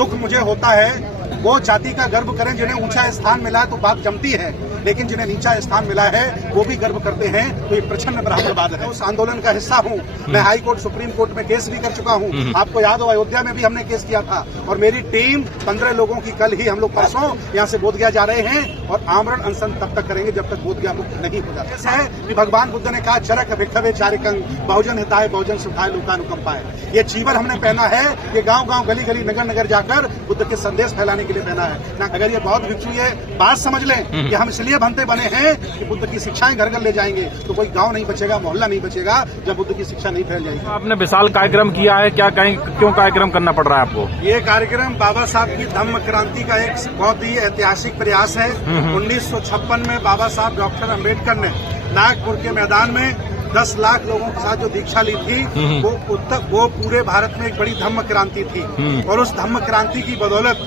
दुख मुझे होता है वो जाति का गर्व करें जिन्हें ऊंचा स्थान मिला है तो बात जमती है, लेकिन जिन्हें नीचा स्थान मिला है वो भी गर्व करते हैं, तो ये प्रच्छन्न ब्राह्मणवाद है। उस आंदोलन का हिस्सा हूँ मैं। हाई कोर्ट, सुप्रीम कोर्ट में केस भी कर चुका हूँ। आपको याद हो अयोध्या में भी हमने केस किया था। और मेरी टीम 15 लोगों की कल ही हम लोग परसों यहाँ से बोधगया जा रहे हैं और आमरण अनशन तब तक करेंगे जब तक बोधगया मुक्त नहीं हो जाता। ऐसा है कि भगवान बुद्ध ने कहा चरक भिक्षवे चारिकंग, बहुजन हिताय बहुजन सुखाय लोकानुकंपाय। ये चीवर हमने पहना है, ये गांव-गांव गली गली नगर नगर जाकर बुद्ध के संदेश फैलाने के लिए पहना है ना। अगर ये बौद्ध भिक्षु ये बात समझ लें कि हम इसलिए भंते बने हैं कि बुद्ध की शिक्षाएं घर घर ले जाएंगे, तो कोई गांव नहीं बचेगा, मोहल्ला नहीं बचेगा जब बुद्ध की शिक्षा नहीं फैल जाएगी। आपने विशाल कार्यक्रम किया है, क्या कहीं क्यों कार्यक्रम करना पड़ रहा है आपको? ये कार्यक्रम बाबा साहब की धम्म क्रांति का एक बहुत ही ऐतिहासिक प्रयास है। 1956 में बाबा साहब डॉक्टर अम्बेडकर ने नागपुर के मैदान में 10 लाख लोगों के साथ जो दीक्षा ली थी वो पूरे भारत में एक बड़ी धम्म क्रांति थी। और उस धम्म क्रांति की बदौलत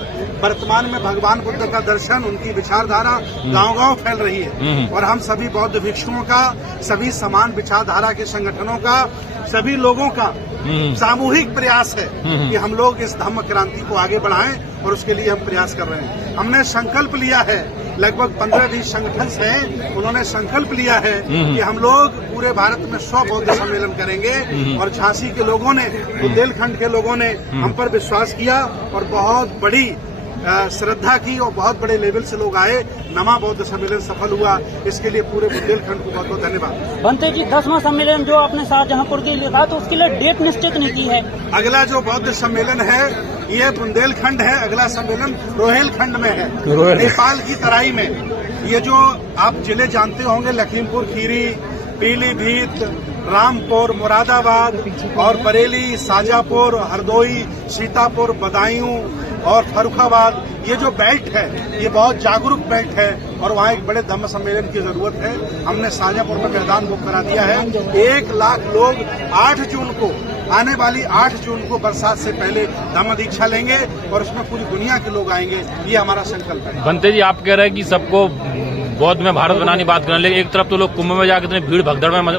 वर्तमान में भगवान बुद्ध का दर्शन, उनकी विचारधारा गांव-गांव फैल रही है। और हम सभी बौद्ध भिक्षुओं का, सभी समान विचारधारा के संगठनों का, सभी लोगों का सामूहिक प्रयास है कि हम लोग इस धम्म क्रांति को आगे बढ़ाएं, और उसके लिए हम प्रयास कर रहे हैं। हमने संकल्प लिया है, लगभग 15-20 संगठन हैं, उन्होंने संकल्प लिया है कि हम लोग पूरे भारत में 100 बौद्ध सम्मेलन करेंगे। और झांसी के लोगों ने, बुंदेलखंड के लोगों ने हम पर विश्वास किया और बहुत बड़ी श्रद्धा की और बहुत बड़े लेवल से लोग आए। नमा बौद्ध सम्मेलन सफल हुआ, इसके लिए पूरे बुंदेलखंड को बहुत बहुत धन्यवाद। भंते जी, 10वां सम्मेलन जो आपने शाहजहांपुर के लिए था, तो उसके लिए डेट निश्चित नहीं की है। अगला जो बौद्ध सम्मेलन है ये बुंदेलखंड है, अगला सम्मेलन रोहेलखंड में है, नेपाल की तराई में। ये जो आप जिले जानते होंगे, लखीमपुर खीरी, पीलीभीत, रामपुर, मुरादाबाद और बरेली, शाजापुर, हरदोई, सीतापुर, बदायूं और फर्रुखाबाद, ये जो बेल्ट है ये बहुत जागरूक बेल्ट है और वहाँ एक बड़े धम्म सम्मेलन की जरूरत है। हमने शाजापुर में मैदान बुक करा दिया है। 1 लाख लोग 8 जून को, आने वाली 8 जून को बरसात से पहले धम्म दीक्षा लेंगे और उसमें पूरी दुनिया के लोग आएंगे। ये हमारा संकल्प है। भंते जी, आप कह रहे हैं कि सबको बौद्ध में भारत बनाने की बात कर रहे हैं, लेकिन एक तरफ तो लोग कुंभ में जाकर इतनी भीड़ भगदड़ में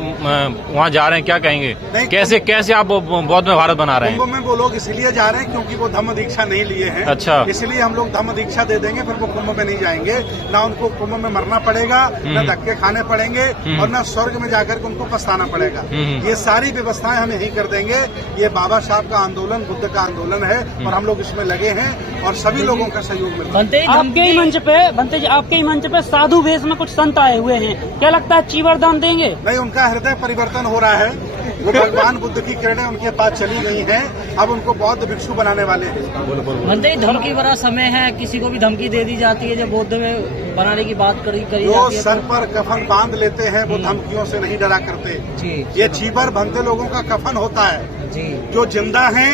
वहाँ जा रहे हैं, क्या कहेंगे? कैसे आप बौद्ध में भारत बना रहे हैं? कुंभ में वो लोग इसलिए जा रहे हैं क्योंकि वो धम्म दीक्षा नहीं लिए हैं। अच्छा, इसलिए हम लोग धम्म दीक्षा दे देंगे, फिर वो कुंभ में नहीं जाएंगे। ना उनको कुंभ में मरना पड़ेगा, न धक्के खाने पड़ेंगे और न स्वर्ग में जाकर के उनको पछताना पड़ेगा। ये सारी व्यवस्थाएं हम यही कर देंगे। ये बाबा साहब का आंदोलन, बुद्ध का आंदोलन है और हम लोग इसमें लगे हैं और सभी लोगों का सहयोग मिलता है। आपके ही मंच पे साधु भेष में कुछ संत आए हुए हैं, क्या लगता है चीवर दान देंगे? नहीं, उनका हृदय परिवर्तन हो रहा है। वो भगवान बुद्ध की किरणें उनके पास चली गई हैं, अब उनको बौद्ध भिक्षु बनाने वाले हैं। भंते, धमकी भरा समय है, किसी को भी धमकी दे दी जाती है जब बौद्ध में बनाने की बात करी जो जाती है। सर पर कफन बांध लेते हैं वो धमकियों से नहीं डरा करते। ये चीवर भंते लोगों का कफन होता है। जो जिंदा हैं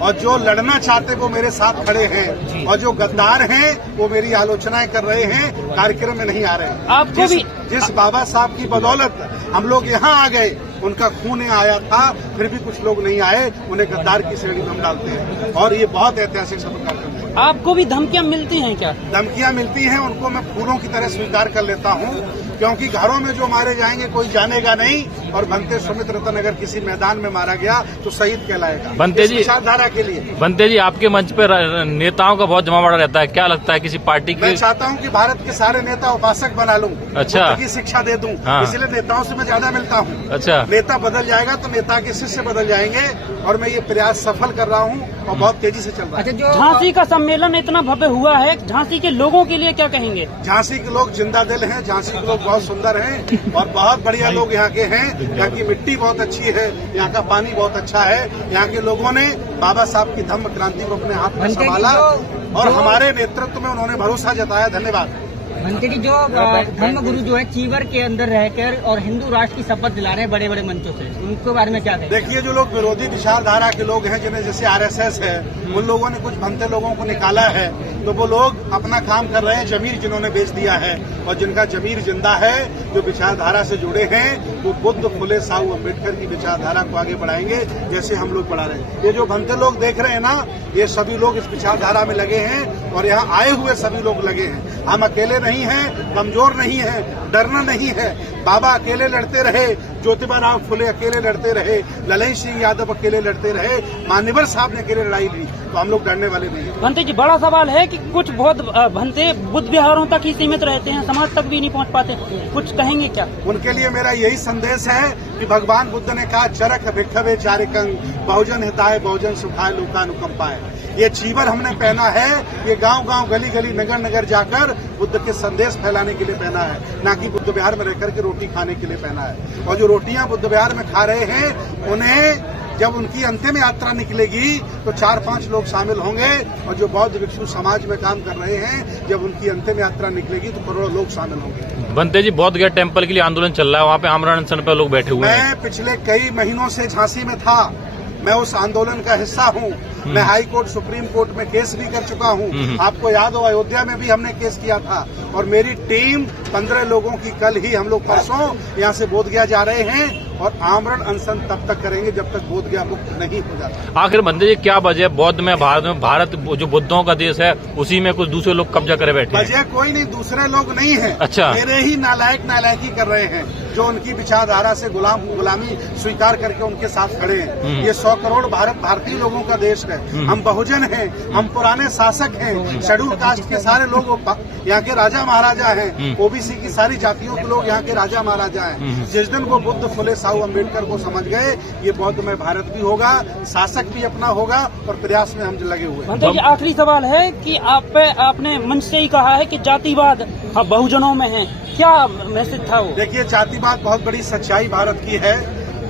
और जो लड़ना चाहते वो मेरे साथ खड़े हैं, और जो गद्दार हैं वो मेरी आलोचनाएं कर रहे हैं, कार्यक्रम में नहीं आ रहे हैं। आपको जिस बाबा साहब की बदौलत हम लोग यहाँ आ गए, उनका खून आया था, फिर भी कुछ लोग नहीं आए, उन्हें गद्दार की श्रेणी में हम डालते हैं। और ये बहुत ऐतिहासिक सब कार्यक्रम है। आपको भी धमकियां मिलती हैं क्या? धमकियां मिलती हैं, उनको मैं फूलों की तरह स्वीकार कर लेता हूँ, क्योंकि घरों में जो मारे जाएंगे कोई जानेगा नहीं। और भंते सुमित रतन अगर किसी मैदान में मारा गया तो शहीद कहलाएगा। भंते जी, विचारधारा के लिए। भंते जी, आपके मंच पर नेताओं का बहुत जमावड़ा रहता है, क्या लगता है किसी पार्टी की? मैं चाहता हूँ कि भारत के सारे नेता उपासक बना लूं, अच्छा, की शिक्षा दे दूं। हाँ। इसलिए नेताओं से मैं ज्यादा मिलता हूँ। अच्छा, नेता बदल जाएगा तो नेता के शिष्य बदल जाएंगे, और मैं ये प्रयास सफल कर रहा हूँ और बहुत तेजी से चल रहा है। झांसी का सम्मेलन इतना भव्य हुआ है, झांसी के लोगों के लिए क्या कहेंगे? झांसी के लोग जिंदा दिल हैं, झांसी के लोग बहुत सुंदर हैं और बहुत बढ़िया लोग यहाँ के हैं। यहाँ की मिट्टी बहुत अच्छी है, यहाँ का पानी बहुत अच्छा है। यहाँ के लोगों ने बाबा साहब की धम्म क्रांति को अपने हाथ में संभाला और हमारे नेतृत्व में उन्होंने भरोसा जताया। धन्यवाद। भंते जी, जो धर्म गुरु जो है चीवर के अंदर रहकर और हिंदू राष्ट्र की शपथ दिला रहे हैं बड़े बड़े मंचों से, उनके बारे में क्या कहें? देखिए, जो लोग विरोधी विचारधारा के लोग हैं, जिन्हें जैसे आरएसएस है, उन लोगों ने कुछ भंते लोगों को निकाला है, तो वो लोग अपना काम कर रहे हैं। जमीर जिन्होंने बेच दिया है और जिनका जमीर जिंदा है, जो विचारधारा से जुड़े हैं, वो बुद्ध, फुले, साहू अम्बेडकर की विचारधारा को आगे बढ़ाएंगे, जैसे हम लोग बढ़ा रहे हैं। ये जो भंते लोग देख रहे हैं ना, ये सभी लोग इस विचारधारा में लगे हैं और यहाँ आए हुए सभी लोग लगे हैं। हम अकेले नहीं हैं, कमजोर नहीं हैं, डरना नहीं है। बाबा अकेले लड़ते रहे, ज्योतिबा राव फुले अकेले लड़ते रहे, ललन सिंह यादव अकेले लड़ते रहे, मान्यवर साहब ने अकेले लड़ाई ली, तो हम लोग डरने वाले नहीं हैं। भंते जी, बड़ा सवाल है कि कुछ बहुत भंते बुद्ध विहारों तक ही सीमित रहते हैं, समाज तक भी नहीं पहुंच पाते, कुछ कहेंगे क्या? उनके लिए मेरा यही संदेश है कि भगवान बुद्ध ने कहा चरक भिक्षवे चारिकंग, बहुजन हिताय बहुजन सुखाय लोकानुकंपाय। ये चीवर हमने पहना है, ये गांव गांव गली गली नगर नगर जाकर बुद्ध के संदेश फैलाने के लिए पहना है, ना कि बुद्ध विहार में रहकर के रोटी खाने के लिए पहना है। और जो रोटियां बुद्ध विहार में खा रहे हैं, उन्हें जब उनकी अंतिम यात्रा निकलेगी तो 4-5 लोग शामिल होंगे, और जो बौद्ध भिक्षु समाज में काम कर रहे हैं, जब उनकी अंतिम यात्रा निकलेगी तो करोड़ों लोग शामिल होंगे। बनते जी, बौद्ध गया टेम्पल के लिए आंदोलन चल रहा है, वहाँ पे आमरण अनशन पे लोग बैठे हुए हैं। मैं पिछले कई महीनों से झांसी में था, मैं उस आंदोलन का हिस्सा हूँ। मैं हाई कोर्ट सुप्रीम कोर्ट में केस भी कर चुका हूँ। आपको याद हो, अयोध्या में भी हमने केस किया था, और मेरी टीम 15 लोगों की कल ही हम लोग परसों यहाँ से बोधगया जा रहे हैं, और आमरण अनशन तब तक करेंगे जब तक बोधगया मुक्त नहीं हो जाता। आखिर बनते जी, क्या वजह बौद्ध में भारत जो बुद्धों का देश है, उसी में कुछ दूसरे लोग कब्जा करे बैठे हैं? वजह कोई नहीं, दूसरे लोग नहीं है। अच्छा। मेरे ही नालायकी कर रहे हैं, जो उनकी विचारधारा से गुलामी स्वीकार करके उनके साथ खड़े हैं। ये 100 करोड़ भारतीय लोगों का देश है। हम बहुजन हैं, हम पुराने शासक हैं, शेड्यूल कास्ट के सारे लोग यहाँ के राजा महाराजा हैं, ओबीसी की सारी जातियों के लोग यहाँ के राजा महाराजा हैं। जिस दिन वो बुद्ध फुले साहू अम्बेडकर को समझ गए, ये बौद्ध में भारत भी होगा, शासक भी अपना होगा, और प्रयास में हम लगे हुए हैं। भंते जी, आखिरी सवाल है कि आपने मंच से ही कहा है कि जातिवाद बहुजनों में है, क्या मैसेज था वो? देखिए, जातिवाद बहुत बड़ी सच्चाई भारत की है।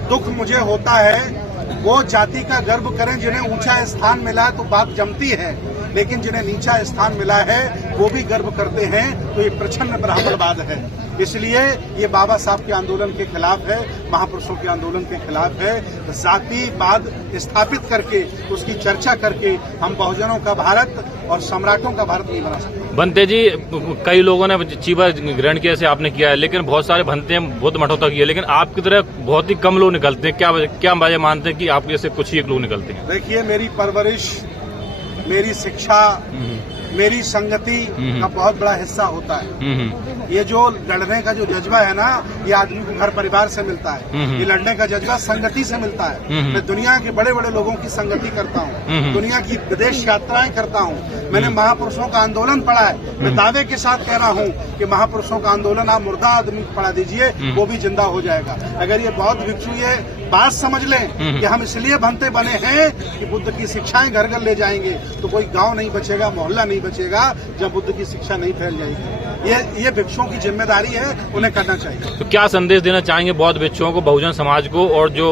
दुख मुझे होता है वो जाति का गर्व करें जिन्हें ऊंचा स्थान मिला है तो बात जमती है, लेकिन जिन्हें नीचा स्थान मिला है वो भी गर्व करते हैं, तो ये प्रच्छन्न ब्राह्मणवाद है। इसलिए ये बाबा साहब के आंदोलन के खिलाफ है, महापुरुषों के आंदोलन के खिलाफ है। जातिवाद स्थापित करके, उसकी चर्चा करके हम बहुजनों का भारत और सम्राटों का भारत नहीं बना सकते। बनते जी, कई लोगों ने चीवर ग्रहण किया से आपने किया है, लेकिन बहुत सारे बनते हैं बहुत मठों तक किए, लेकिन आपकी तरह बहुत ही कम लोग निकलते हैं। क्या वजह मानते हैं कि आपके जैसे कुछ ही एक लोग निकलते हैं? देखिए, मेरी परवरिश, मेरी शिक्षा, मेरी संगति का बहुत बड़ा हिस्सा होता है। ये जो लड़ने का जो जज्बा है ना, ये आदमी को घर परिवार से मिलता है। ये लड़ने का जज्बा संगति से मिलता है। मैं दुनिया के बड़े बड़े लोगों की संगति करता हूँ, दुनिया की विदेश यात्राएं करता हूँ। मैंने महापुरुषों का आंदोलन पढ़ा है। मैं दावे के साथ कह रहा हूँ कि महापुरुषों का आंदोलन आप मुर्दा आदमी को पढ़ा दीजिए, वो भी जिंदा हो जाएगा। अगर ये बौद्ध भिक्षु ये बात समझ लें कि हम इसलिए बनते बने हैं कि बुद्ध की शिक्षाएं घर घर ले जाएंगे, तो कोई गांव नहीं बचेगा, मोहल्ला नहीं बचेगा जब बुद्ध की शिक्षा नहीं फैल जाएगी। ये भिक्षुओं की जिम्मेदारी है, उन्हें करना चाहिए। तो क्या संदेश देना चाहेंगे बौद्ध भिक्षुओं को, बहुजन समाज को, और जो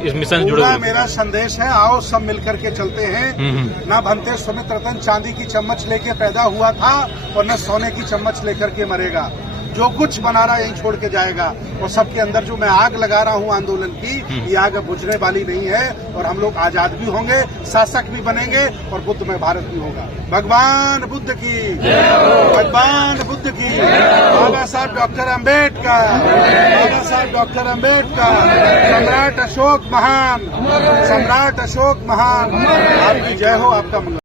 इस मिशन से जुड़े हुए? मेरा संदेश है, आओ सब मिलकर के चलते हैं। ना भंते सुमित रतन चांदी की चम्मच लेके पैदा हुआ था, और न सोने की चम्मच लेकर के मरेगा। जो कुछ बना रहा यहीं छोड़ के जाएगा, और सबके अंदर जो मैं आग लगा रहा हूँ आंदोलन की, ये आग बुझने वाली नहीं है, और हम लोग आजाद भी होंगे, शासक भी बनेंगे, और बुद्ध में भारत भी होगा। भगवान बुद्ध की, भगवान बुद्ध की, बाबा साहब डॉक्टर अम्बेडकर, बाबा साहब डॉक्टर अम्बेडकर, सम्राट अशोक महान, सम्राट अशोक महान। आपकी जय हो, आपका मंगल।